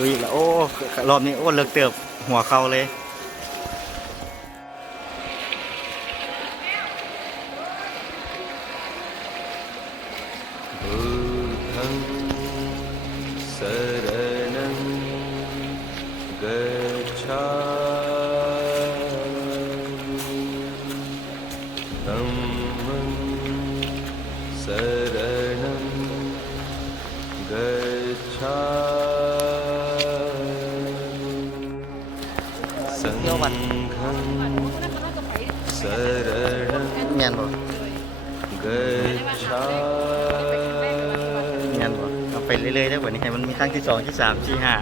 ลุยอีกแล้วโอ้รอบนี้โอ้เลิกเติบหัวเข่าเลยบุธังสรณังกัจฉามิธัมมังสรณังกัจฉามิสังฆังสรณัง เงียนบ่ กัจฉามิ เงียนบ่เอาไปเรื่อยๆได้บ่นี่ให้มันมีครั้งที่สองที่สามที่ห้า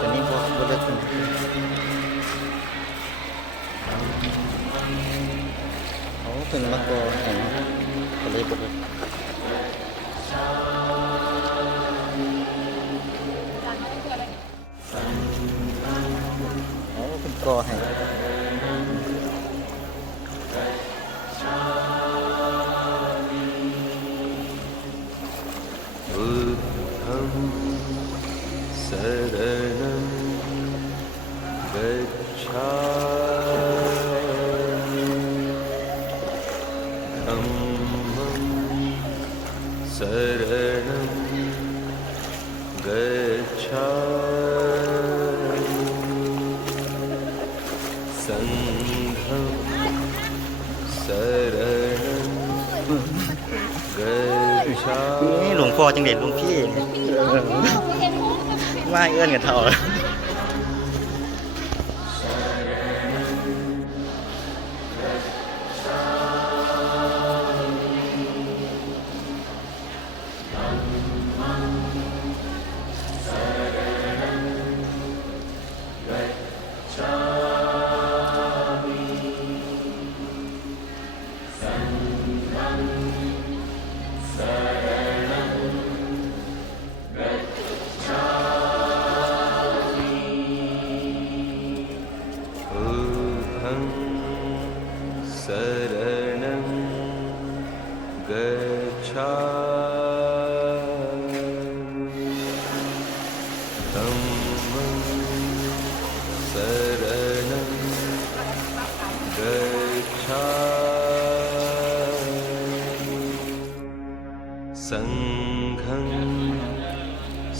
ตัวนี้บ่เลิกขึ้นโอ้เพิ่งมาก่อแห่งก็เลยบ่เลิกโอ้เพิ่งก่อแห่ง บุธังสรณังกัจฉามิธัมมังสรณังกัจฉามิสังฆังสรณังกัจฉามิ นี่หลวงพ่อจังเด็ดหลวงพี่เนี่ยว่าเอื้อนกันเท่าบุธังสรณังกัจฉามิธัมมังสรณังกัจฉามิสังฆัง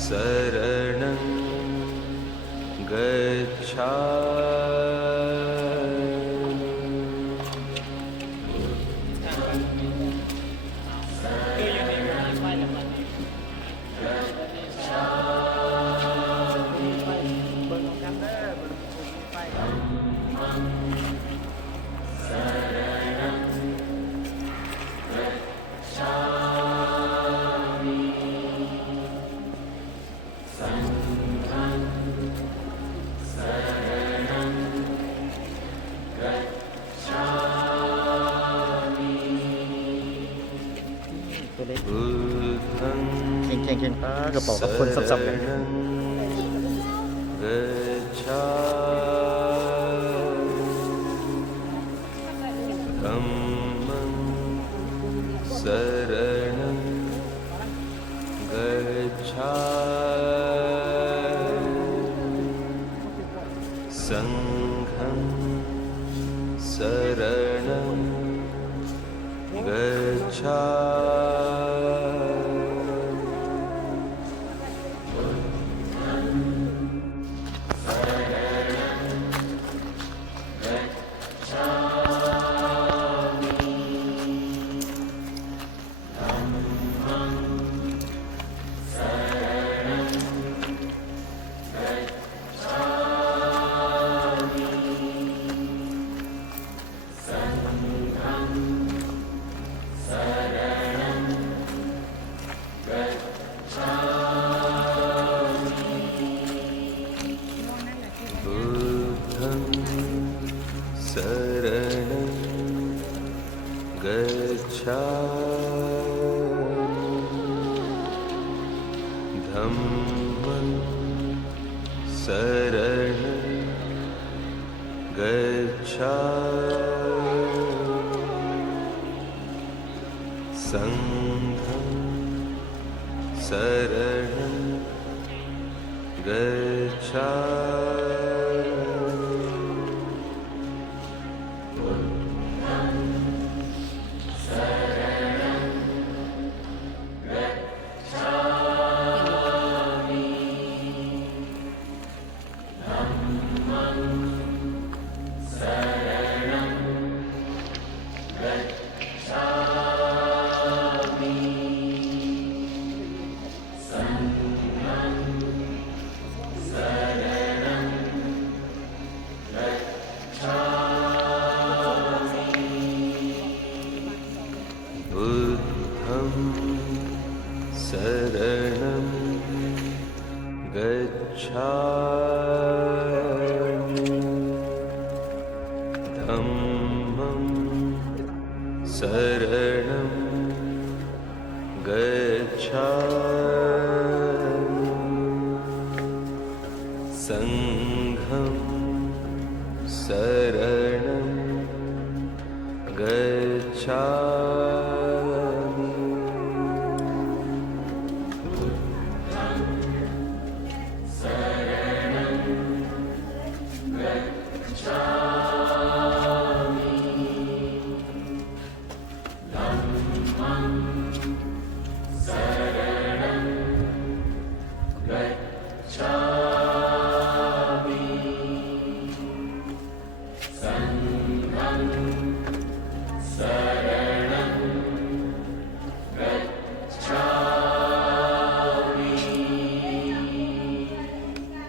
สรณังกัจฉาตัวเล็ก บุธัง เข่งๆกระเป๋ากับคนสับๆกัน กัจฉามิธัมมังสรณังกัจฉามิสังฆังสรณังกัจฉาสรณังกัจฉามิธัมมังสรณังกัจฉามิ संघं शरणं बुद्धं शरणं गच्छामि धम्मं शरणं गच्छामि संघं शरणं गच्छामि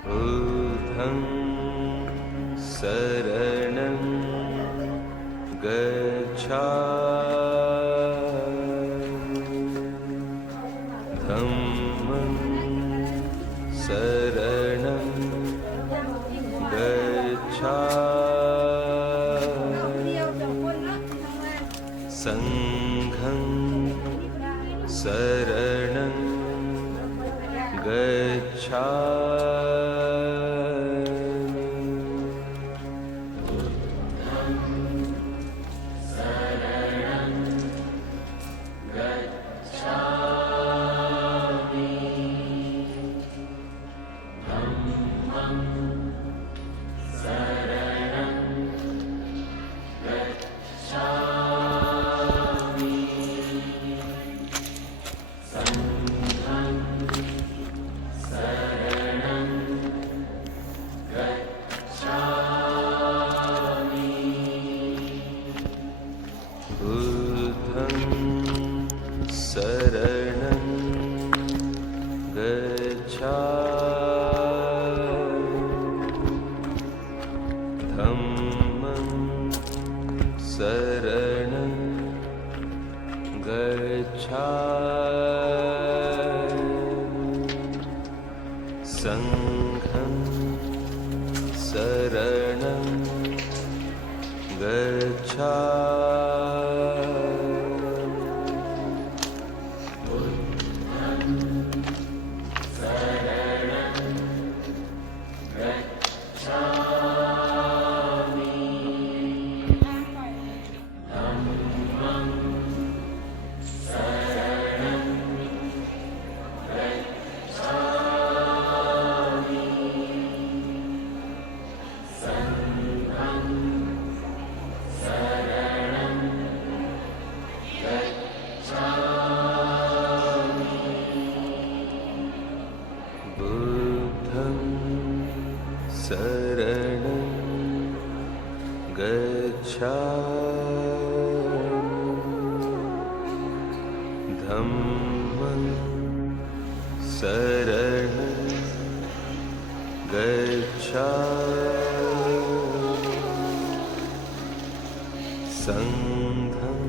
बुद्धं शरणं गच्छामि धम्मं शरणं गच्छामि संघं शरणं बुद्धं शरणं गच्छामि धम्मं शरणं गच्छामि संघं शरणं बुद्धं शरणं गच्छामि धम्मं शरणं गच्छामि संघं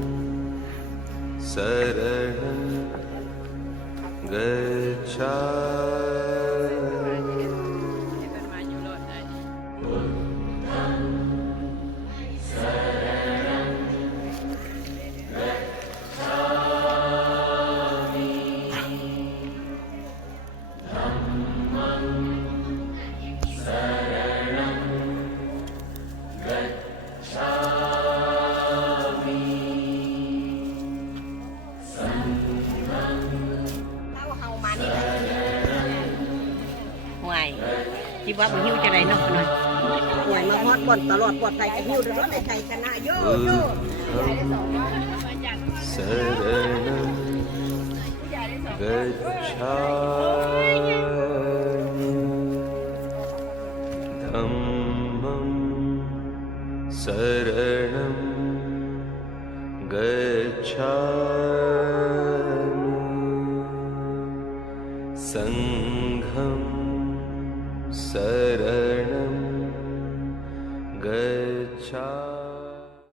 शरणं गच्छामि Sa คิดว่าบ่หิวจะได้เนาะหน่อยป่วยมาฮอดบ่อนตลอดปลอดภัยจะหิวเด้อในใจกันนะโยโย่ शरणं गच्छामि धम्मं शरणं गच्छामि संघं शरणं गच्छामि